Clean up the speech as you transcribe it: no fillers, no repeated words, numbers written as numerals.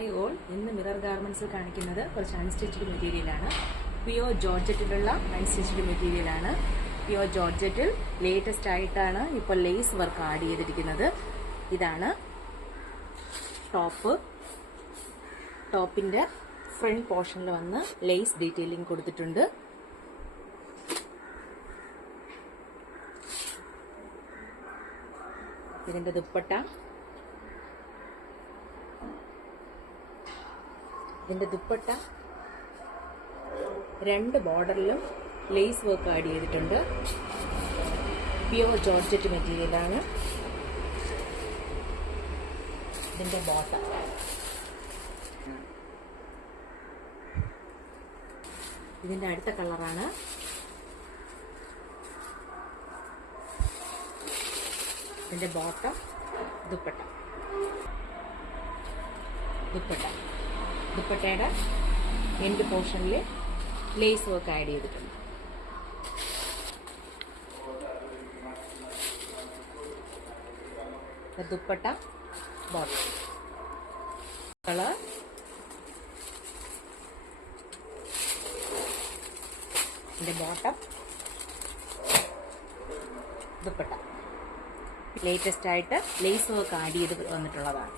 Hi all, ഇന്ന് mirror ഗാർമെന്റ്സിൽ കാണിക്കുന്നത് കുറച്ച് അൺസ്റ്റിച്ച്ഡ് മെറ്റീരിയലാണ്. പ്യുവർ ജോർജറ്റിലുള്ള അൺസ്റ്റിച്ച്ഡ് മെറ്റീരിയലാണ്. പ്യുവർ ജോർജറ്റിൽ ലേറ്റസ്റ്റ് ആയിട്ടാണ് ഇപ്പോൾ ലേസ് വർക്ക് ആഡ് ചെയ്തിരിക്കുന്നത്. ഇതാണ് ടോപ്പിന്റെ ഫ്രണ്ട് പോർഷനിൽ വന്ന് ലേസ് ഡീറ്റെയിലിംഗ് കൊടുത്തിട്ടുണ്ട്. ഇതിന്റെ ദുപ്പട്ട, രണ്ട് ബോർഡറിലും ലേസ് വർക്ക് ആഡ് ചെയ്തിട്ടുണ്ട്. പ്യുവർ ജോർജറ്റ് മെറ്റീരിയലാണ്. ഇതിന്റെ ബോട്ടം, ഇതിന്റെ അടുത്ത കളറാണ്. ഇതിന്റെ ബോട്ടം, ദുപ്പട്ടയുടെ എൻഡ് പോർഷനിൽ ലേസ് വർക്ക് ആഡ് ചെയ്തിട്ടുണ്ട്. ദുപ്പട്ട, ബോട്ടം കളർ, ഇതിന്റെ ബോട്ടം, ദുപ്പട്ട ലേറ്റസ്റ്റ് ആയിട്ട് ലേസ് വർക്ക് ആഡ് ചെയ്ത് വന്നിട്ടുള്ളതാണ്.